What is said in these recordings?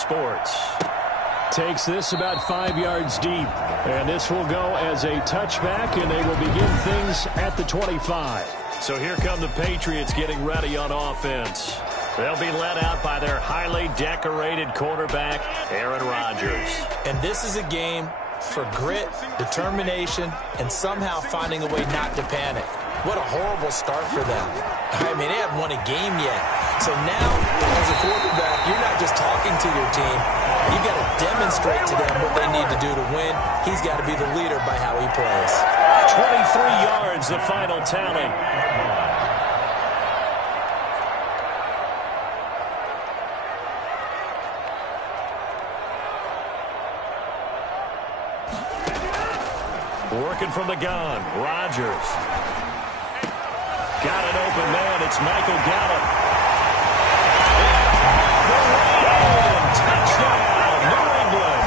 Sports. Takes this about 5 yards deep. And this will go as a touchback, and they will begin things at the 25. So here come the Patriots getting ready on offense. They'll be led out by their highly decorated quarterback, Aaron Rodgers. And this is a game for grit, determination, and somehow finding a way not to panic. What a horrible start for them. I mean, they haven't won a game yet. So now, as a quarterback, you're not just talking to your team. You've got to demonstrate to them what they need to do to win. He's got to be the leader by how he plays. 23 yards, the final tally. Working from the gun, Rodgers. Got an open man, it's Michael Gallup. Touchdown, New England.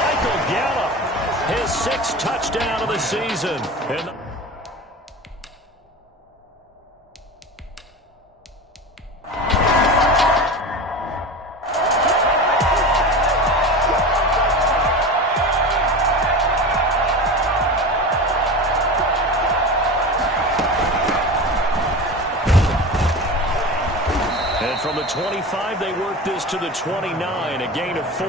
Michael Gallup, his 6th touchdown of the season. And from the 25, they work this to the 29, a gain of 4.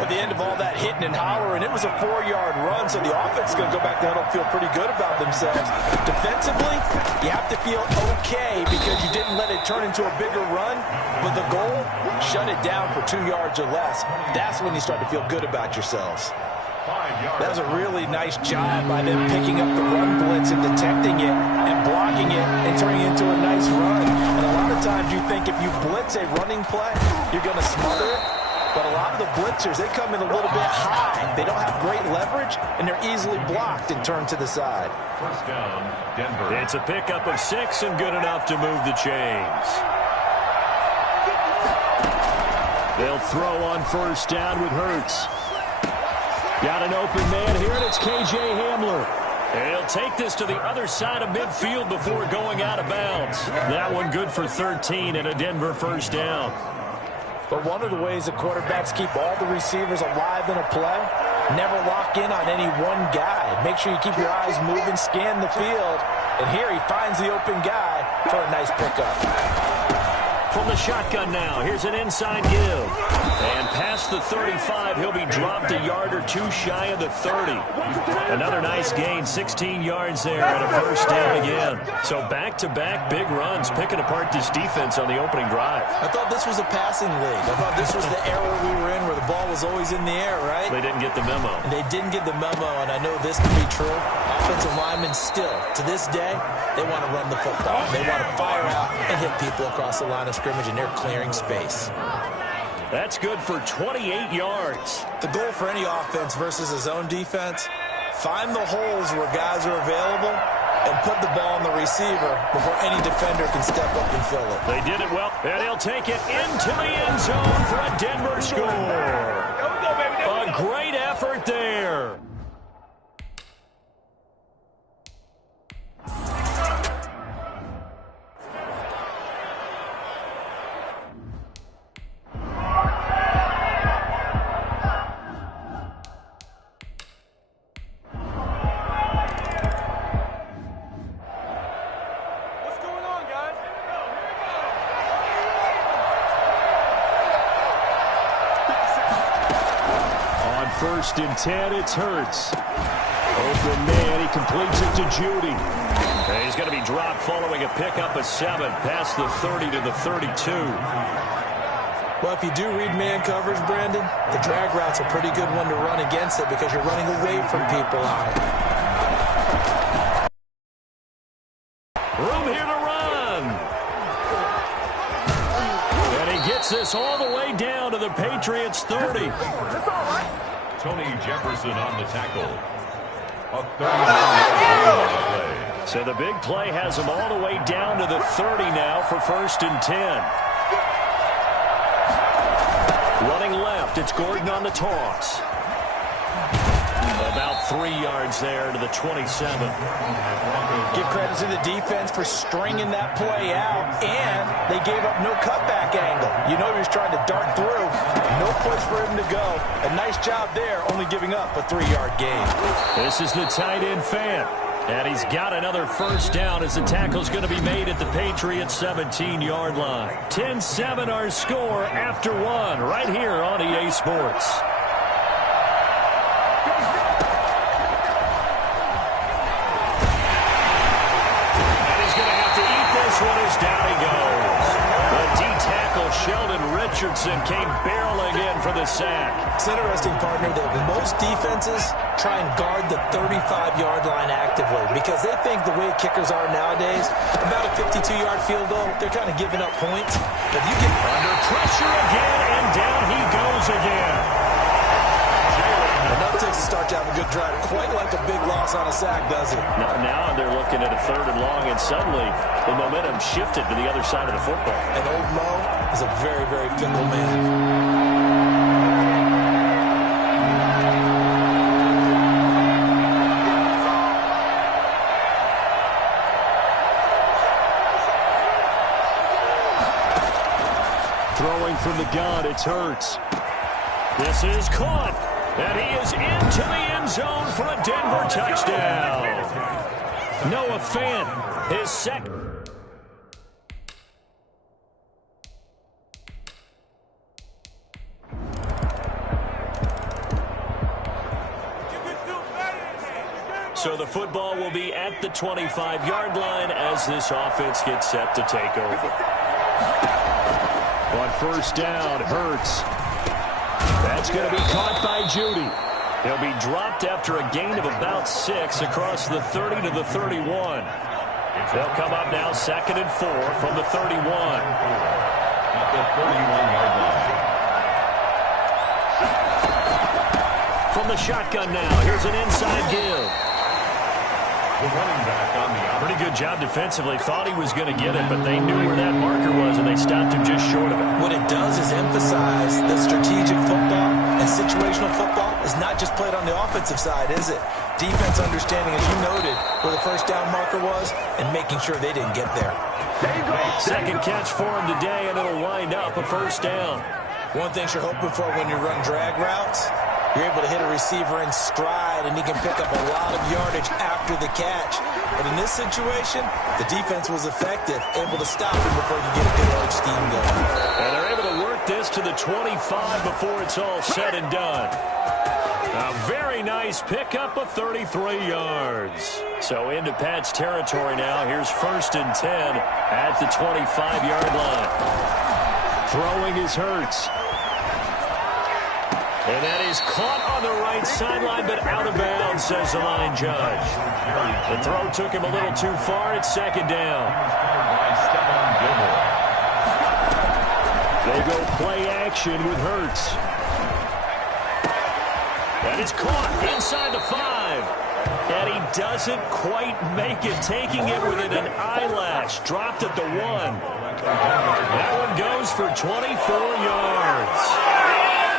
At the end of all that hitting and hollering, it was a 4-yard run, so the offense is going to go back there and feel pretty good about themselves. Defensively, you have to feel okay because you didn't let it turn into a bigger run, but the goal, shut it down for 2 yards or less. That's when you start to feel good about yourselves. That was a really nice job by them picking up the run blitz and detecting it and blocking it and turning it into a nice run. And a lot of times you think if you blitz a running play, you're going to smother it. But a lot of the blitzers, they come in a little bit high. They don't have great leverage, and they're easily blocked and turned to the side. First down, Denver. It's a pickup of 6 and good enough to move the chains. They'll throw on first down with Hurts. Got an open man here, and it's K.J. Hamler. And he'll take this to the other side of midfield before going out of bounds. That one good for 13 and a Denver first down. But one of the ways the quarterbacks keep all the receivers alive in a play, never lock in on any one guy. Make sure you keep your eyes moving, scan the field. And here he finds the open guy for a nice pickup. From the shotgun now, here's an inside give. And past the 35, he'll be dropped a yard or 2 shy of the 30. Another nice gain, 16 yards there and a first down again. So back-to-back big runs, picking apart this defense on the opening drive. I thought this was a passing league. I thought this was the era we were in where the ball was always in the air, right? They didn't get the memo. And they didn't get the memo, and I know this can be true. Offensive linemen still, to this day, they want to run the football. They want to fire out and hit people across the line of scrimmage, and they're clearing space. That's good for 28 yards. The goal for any offense versus a zone defense, find the holes where guys are available and put the ball on the receiver before any defender can step up and fill it. They did it well, and he'll take it into the end zone for a Denver score. A great effort there. First and 10, it's Hurts. Open man, he completes it to Judy. And he's going to be dropped following a pickup of 7 past the 30 to the 32. Well, if you do read man coverage, Brandon, the drag route's a pretty good one to run against it because you're running away from people on it. Room here to run. And he gets this all the way down to the Patriots 30. That's all right. Tony Jefferson on the tackle. A 39-yard play. So the big play has him all the way down to the 30 now for first and 10. Running left, it's Gordon on the toss. About 3 yards there to the 27. Give credit to the defense for stringing that play out, and they gave up no cutback angle. You know he was trying to dart through. No place for him to go. A nice job there, only giving up a 3-yard gain. This is the tight end fan. And he's got another first down as the tackle's going to be made at the Patriots 17-yard line. 10-7 our score after one right here on EA Sports. And he's going to have to eat this one as down he goes. The D-tackle Sheldon Richardson came barreling in for the sack. It's interesting, partner, that most defenses try and guard the 35-yard line actively because they think the way kickers are nowadays, about a 52-yard field goal, they're kind of giving up points. But you get under pressure again, and down he goes again. Enough takes to start to have a good drive. Quite like a big loss on a sack, does it? Now they're looking at a 3rd and long, and suddenly the momentum shifted to the other side of the football. And old Mo is a very, very fickle man. Throwing from the gun, it's Hurts. This is caught, and he is into the end zone for a Denver touchdown. Noah Fant, his second. So the football will be at the 25-yard line as this offense gets set to take over. On first down, Hurts. That's going to be caught by Judy. He'll be dropped after a gain of about 6 across the 30 to the 31. They'll come up now 2nd and 4 from the 31. At the 31-yard line. From the shotgun now, here's an inside give. The running back on the Pretty good job defensively. Thought he was going to get it, but they knew where that marker was, and they stopped him just short of it. What it does is emphasize that strategic football and situational football is not just played on the offensive side, is it? Defense understanding, as you noted, where the first down marker was and making sure they didn't get there. Second catch for him today, and it'll wind up a first down. One thing you're hoping for when you run drag routes, you're able to hit a receiver in stride, and he can pick up a lot of yardage after the catch. But in this situation, the defense was effective, able to stop him before he could get a good large steam going. And they're able to work this to the 25 before it's all said and done. A very nice pickup of 33 yards. So into Pat's territory now. Here's 1st and 10 at the 25-yard line. Throwing is Hurts. And that is caught on the right sideline, but out of bounds, says the line judge. The throw took him a little too far. It's 2nd down. They go play action with Hurts. That is caught inside the 5. And he doesn't quite make it, taking it within an eyelash. Dropped at the 1. That one goes for 24 yards.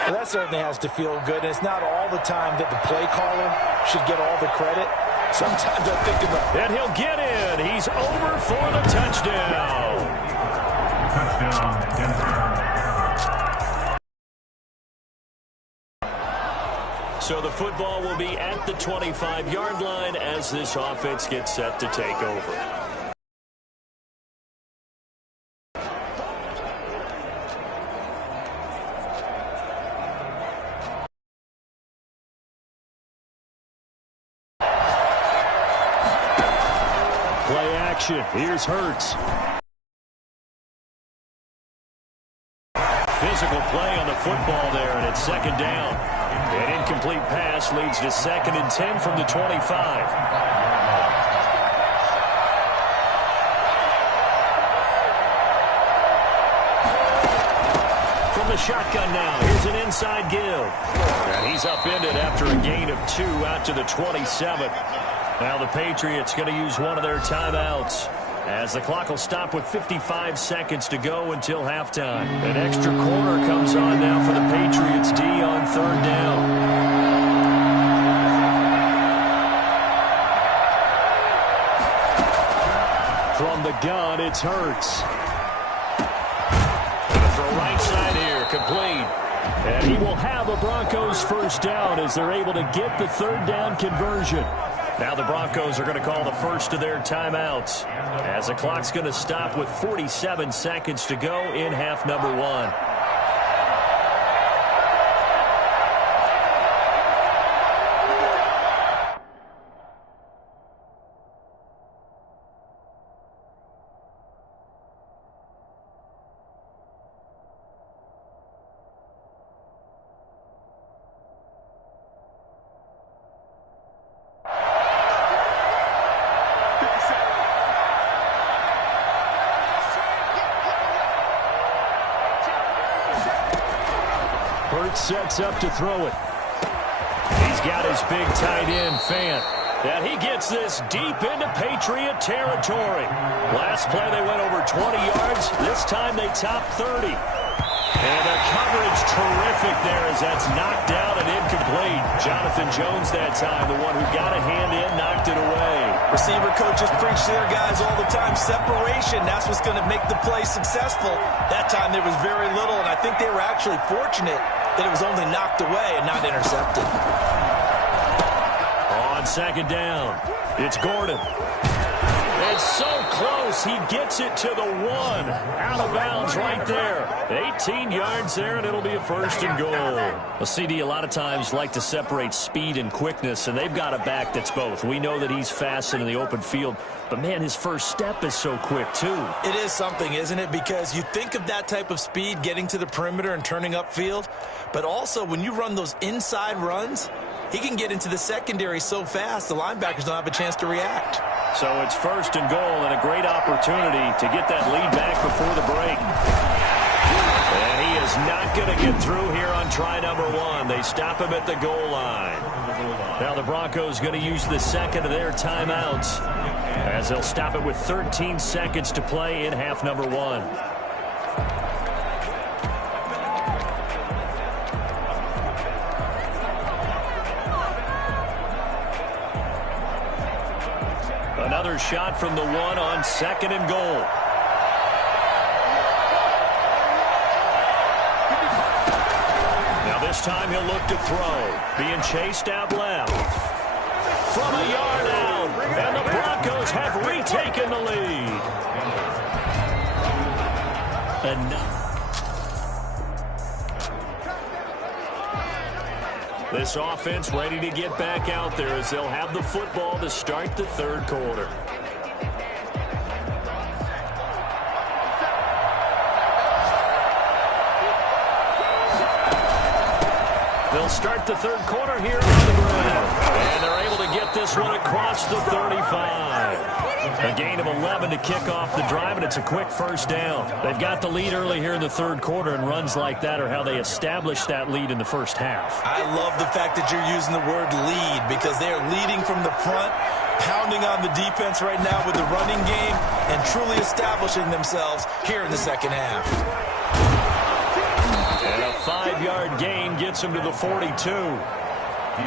Well, that certainly has to feel good. And it's not all the time that the play caller should get all the credit. Sometimes I think about it. And he'll get in. He's over for the touchdown. Touchdown, Denver. So the football will be at the 25-yard line as this offense gets set to take over. Play action. Here's Hurts. Physical play on the football there, and it's 2nd down. An incomplete pass leads to 2nd and 10 from the 25. From the shotgun now, here's an inside give. And he's upended after a gain of 2 out to the 27. Now the Patriots going to use one of their timeouts, as the clock will stop with 55 seconds to go until halftime. An extra quarter comes on now for the Patriots D on 3rd down. From the gun, it's Hurts. Gonna throw right side here, complete. And he will have a Broncos first down as they're able to get the third down conversion. Now the Broncos are going to call the first of their timeouts as the clock's going to stop with 47 seconds to go in half number one. Sets up to throw it. He's got his big tight end, Fant. And he gets this deep into Patriot territory. Last play they went over 20 yards. This time they top 30. And the coverage terrific there as that's knocked down and incomplete. Jonathan Jones that time, the one who got a hand in, knocked it away. Receiver coaches preach to their guys all the time. Separation, that's what's going to make the play successful. That time there was very little, and I think they were actually fortunate that it was only knocked away and not intercepted. On second down, it's Gordon. It's so close, he gets it to the one. Out of bounds right there. 18 yards there, and it'll be a first and goal. Well, CD, a lot of times like to separate speed and quickness, and they've got a back that's both. We know that he's fast in the open field, but, man, his first step is so quick, too. It is something, isn't it? Because you think of that type of speed getting to the perimeter and turning upfield, but also when you run those inside runs, he can get into the secondary so fast the linebackers don't have a chance to react. So it's first and goal and a great opportunity to get that lead back before the break. And he is not going to get through here on try number one. They stop him at the goal line. Now the Broncos going to use the second of their timeouts as they'll stop it with 13 seconds to play in half number one. Another shot from the one on second and goal. Now this time he'll look to throw. Being chased out left. From a yard out. And the Broncos have retaken the lead. Enough. This offense ready to get back out there as they'll have the football to start the third quarter. They'll start the third quarter here on the ground. And they're able to get this one across the 35. A gain of 11 to kick off the drive, and it's a quick first down. They've got the lead early here in the third quarter, and runs like that are how they establish that lead in the first half. I love the fact that you're using the word lead because they are leading from the front, pounding on the defense right now with the running game, and truly establishing themselves here in the second half. And a 5-yard gain gets them to the 42.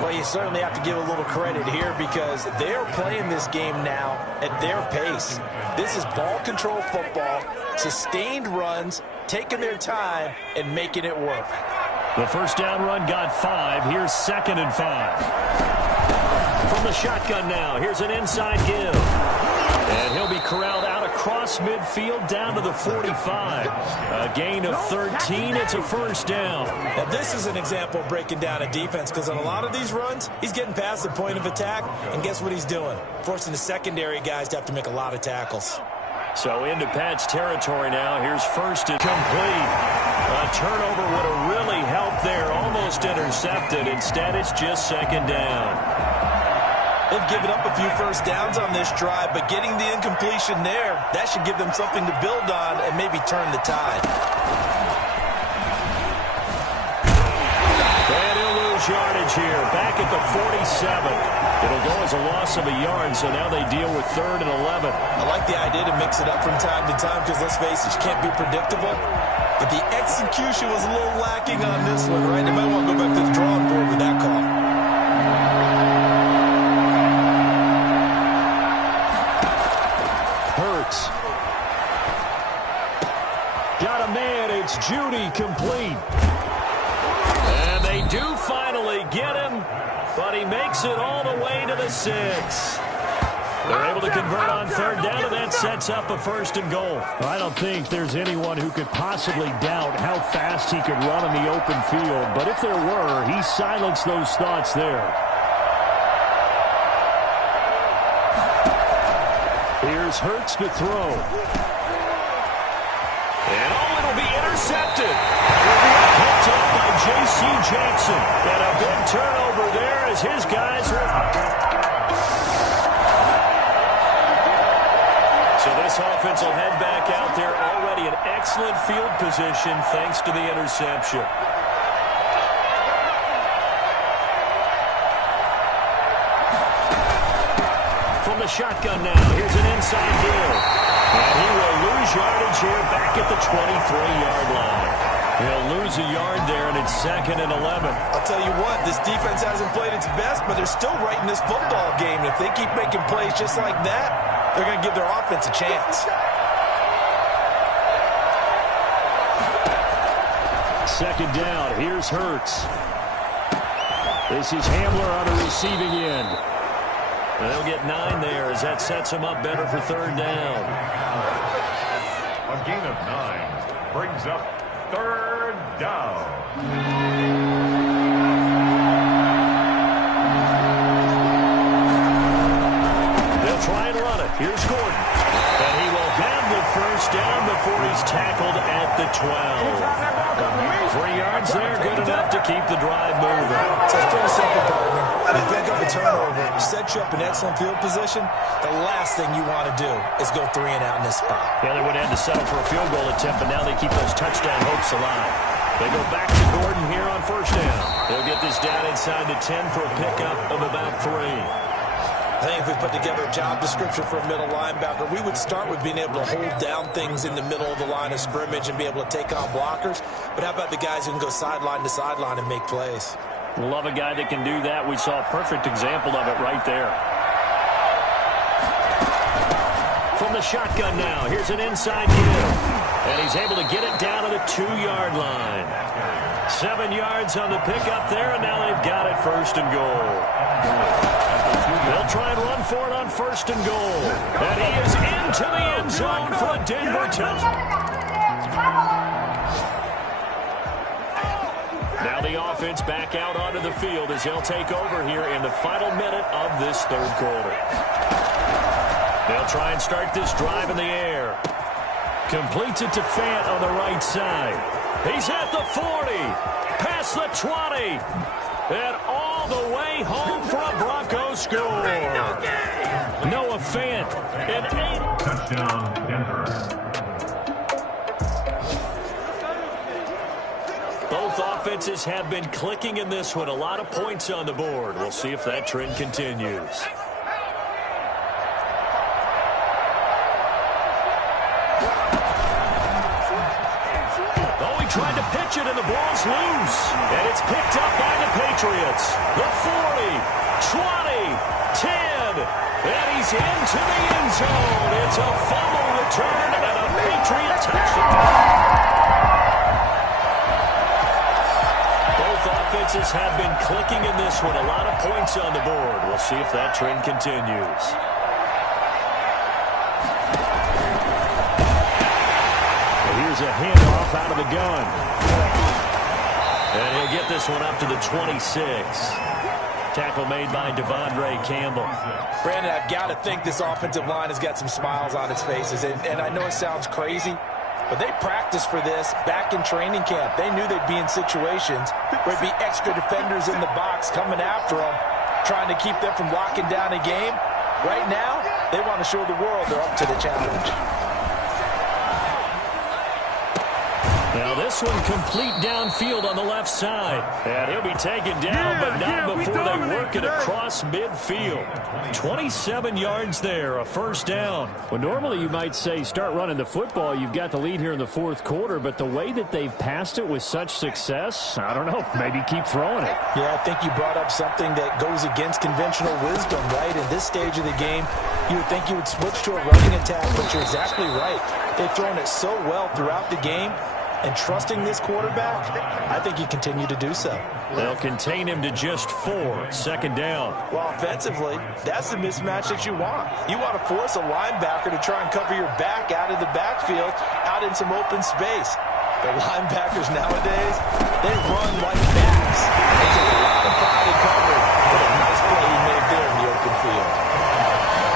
Well, you certainly have to give a little credit here because they're playing this game now at their pace. This is ball control football, sustained runs, taking their time, and making it work. The first down run got 5. Here's second and 5. From the shotgun now, here's an inside give. And he'll be corralled out across midfield down to the 45. A gain of 13. It's a first down. Now, this is an example of breaking down a defense because on a lot of these runs, he's getting past the point of attack, and guess what he's doing? Forcing the secondary guys to have to make a lot of tackles. So into Pat's territory now. Here's first and complete. A turnover would have really helped there. Almost intercepted. Instead, it's just second down. They've given up a few first downs on this drive, but getting the incompletion there, that should give them something to build on and maybe turn the tide. And he'll lose yardage here, back at the 47. It'll go as a loss of a yard, so now they deal with third and 11. I like the idea to mix it up from time to time because, let's face it, you can't be predictable. But the execution was a little lacking on this one, right? They might want to go back to the drawing board with that call. Hurts. Got a man. It's Judy, complete. And they do finally get him, but he makes it all the way to the 6. They're able to convert on third down, and that sets up a 1st and goal. I don't think there's anyone who could possibly doubt how fast he could run in the open field. But if there were, he silenced those thoughts there. Here's Hurts to throw. And it'll be intercepted. It'll be picked up by J.C. Jackson. And a big turnover there as his guys were... So this offense will head back out there, already in excellent field position thanks to the interception. From the shotgun now, here's an inside deal. And he will lose yardage here back at the 23-yard line. He'll lose a yard there, and it's 2nd and 11. I'll tell you what, this defense hasn't played its best, but they're still right in this football game. If they keep making plays just like that, they're going to give their offense a chance. 2nd down. Here's Hurts. This is Hamler on the receiving end. And they'll get 9 there as that sets him up better for 3rd down. A gain of 9 brings up 3rd down. Try and run it. Here's Gordon. And he will have the 1st down before he's tackled at the 12. 3 yards there, good enough to keep the drive moving. So it's pretty simple, partner. You pick up a turnover, set you up in excellent field position. The last thing you want to do is go 3 and out in this spot. Yeah, they would have had to settle for a field goal attempt, but now they keep those touchdown hopes alive. They go back to Gordon here on 1st down. They'll get this down inside the 10 for a pickup of about 3. I think if we put together a job description for a middle linebacker, we would start with being able to hold down things in the middle of the line of scrimmage and be able to take on blockers. But how about the guys who can go sideline to sideline and make plays? Love a guy that can do that. We saw a perfect example of it right there. From the shotgun now, here's an inside give. And he's able to get it down to the 2-yard line. 7 yards on the pickup there, and now they've got it 1st and goal. They'll try and run for it on 1st and goal. And he is into the end zone for a Denver touchdown. Now the offense back out onto the field as they'll take over here in the final minute of this 3rd quarter. They'll try and start this drive in the air. Completes it to Fant on the right side. He's at the 40, past the 20, and all the way home for a Broncos score. Noah Fant, an 8. Touchdown, Denver. Both offenses have been clicking in this one. A lot of points on the board. We'll see if that trend continues. Tried to pitch it, and the ball's loose. And it's picked up by the Patriots. The 40, 20, 10, and he's into the end zone. It's a fumble return and a Patriot touchdown. Both offenses have been clicking in this one. A lot of points on the board. We'll see if that trend continues. Here's a handoff out of the gun. And he'll get this one up to the 26. Tackle made by Devondre Campbell. Brandon, I've got to think this offensive line has got some smiles on its faces. And I know it sounds crazy, but they practiced for this back in training camp. They knew they'd be in situations where there'd be extra defenders in the box coming after them, trying to keep them from locking down a game. Right now, they want to show the world they're up to the challenge. Now this this one complete downfield on the left side. And he'll be taken down, but not before they work it across midfield. 27 yards there, a first down. Well, normally you might say start running the football. You've got the lead here in the fourth quarter, but the way that they've passed it with such success, I don't know, maybe keep throwing it. Yeah, I think you brought up something that goes against conventional wisdom, right? In this stage of the game, you would think you would switch to a running attack, but you're exactly right. They've thrown it so well throughout the game, and trusting this quarterback, I think you continue to do so. They'll contain him to just 4, second down. Well, offensively, that's the mismatch that you want. You want to force a linebacker to try and cover your back out of the backfield, out in some open space. The linebackers nowadays, they run like backs. They take a lot of pride in covering, but a nice play he made there in the open field.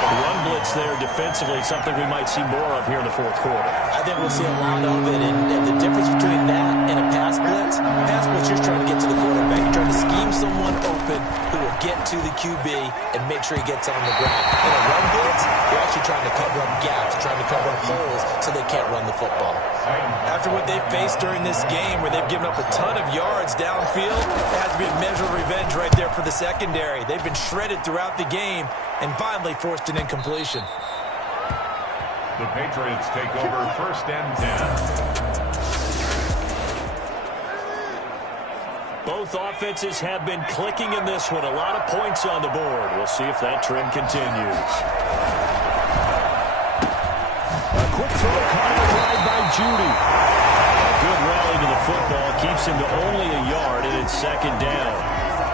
Run blitz there defensively, something we might see more of here in the fourth quarter. I think we'll see a lot of it, and the difference between that and a pass blitz, you're trying to get to the quarterback. You're trying to scheme someone open who will get to the QB and make sure he gets on the ground. In a run blitz, you're actually trying to cover up gaps, trying to cover up holes so they can't run the football. After what they've faced during this game where they've given up a ton of yards downfield, it has to be a measure of revenge right there for the secondary. They've been shredded throughout the game and finally forced an incompletion. The Patriots take over first and 10. Both offenses have been clicking in this one. A lot of points on the board. We'll see if that trend continues. A quick throw caught out wide by Judy. A good rally to the football keeps him to only a yard, and it's second down.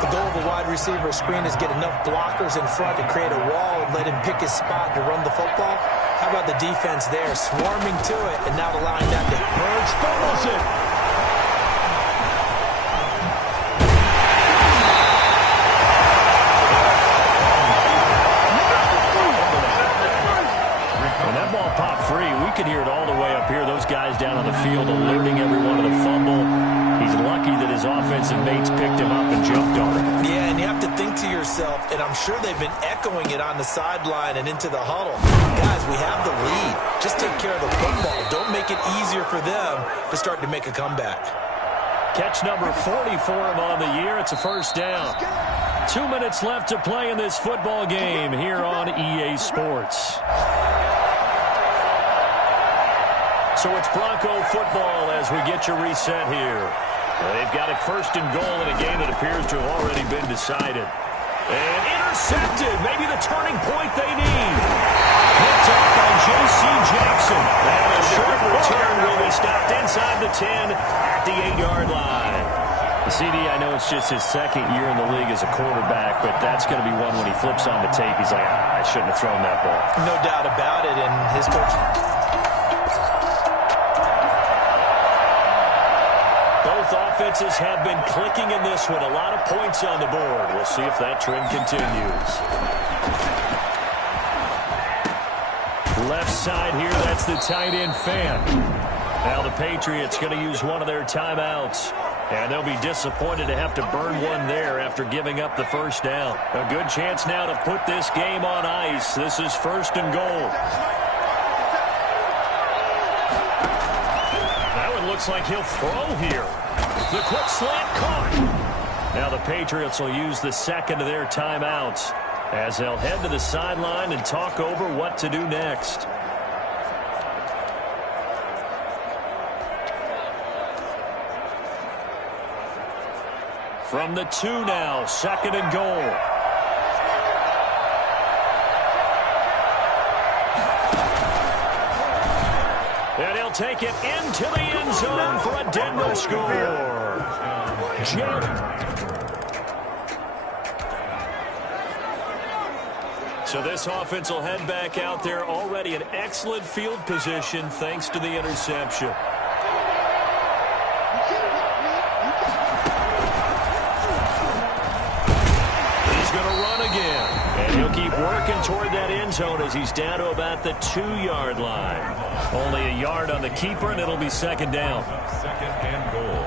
The goal of a wide receiver screen is get enough blockers in front to create a wall and let him pick his spot to run the football. How about the defense there, swarming to it and not allowing that to... Hurts fumbles it. When that ball popped free, we could hear it all the way up here. Those guys down on the field alerting everyone to the fumble. He's lucky that his offensive mates picked him up and jumped on him. Yeah, and you have to think to yourself, and I'm sure they've been echoing it on the sideline and into the huddle. Guys, we have the lead. Just take care of the football. Don't make it easier for them to start to make a comeback. Catch number 40 for him on the year. It's a first down. 2 minutes left to play in this football game here on EA Sports. So it's Bronco football as we get you reset here. They've got it first and goal in a game that appears to have already been decided. And intercepted. Maybe the turning point they need. Picked up by J.C. Jackson. And a short return will be stopped inside the 10 at the 8-yard line. CD, I know it's just his second year in the league as a quarterback, but that's going to be one when he flips on the tape. He's like, I shouldn't have thrown that ball. No doubt about it. And his coach... Both offenses have been clicking in this one. A lot of points on the board. We'll see if that trend continues. Left side here, that's the tight end fan. Now the Patriots going to use one of their timeouts. And they'll be disappointed to have to burn one there after giving up the first down. A good chance now to put this game on ice. This is first and goal. Looks like he'll throw here. The quick slant caught. Now the Patriots will use the second of their timeouts as they'll head to the sideline and talk over what to do next. From the 2 now, second and goal. And he'll take it into the end zone for a Denver score. So this offense will head back out there, already in excellent field position thanks to the interception. He's going to run again. And he'll keep working toward that end zone as he's down to about the 2-yard line. Only a yard on the keeper, and it'll be second down. Second and goal.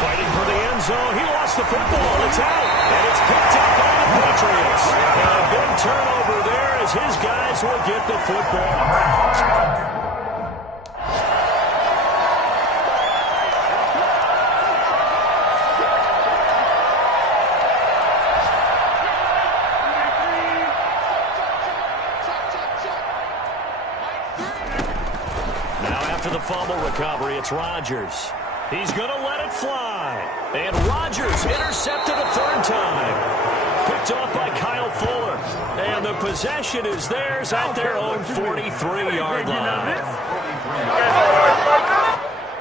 Fighting for the end zone. He lost the football. It's out. And it's picked up by the Patriots. A big turnover there as his guys will get the football. To the fumble recovery, it's Rodgers. He's going to let it fly. And Rodgers intercepted a third time. Picked off by Kyle Fuller. And the possession is theirs at their own 43-yard line.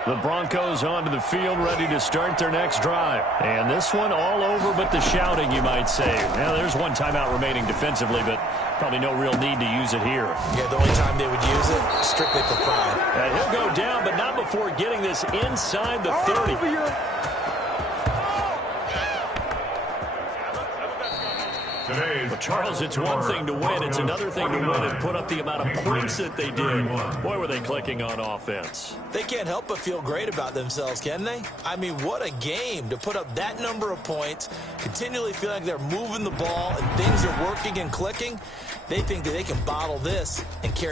The Broncos onto the field, ready to start their next drive. And this one all over but the shouting, you might say. Now, there's one timeout remaining defensively, but probably no real need to use it here. Yeah, the only time they would use it, strictly for pride. And he'll go down, but not before getting this inside the 30. But Charles, it's one thing to win. It's another thing to win and put up the amount of points that they did. Boy, were they clicking on offense. They can't help but feel great about themselves, can they? I mean, what a game to put up that number of points, continually feeling like they're moving the ball and things are working and clicking. They think that they can bottle this and carry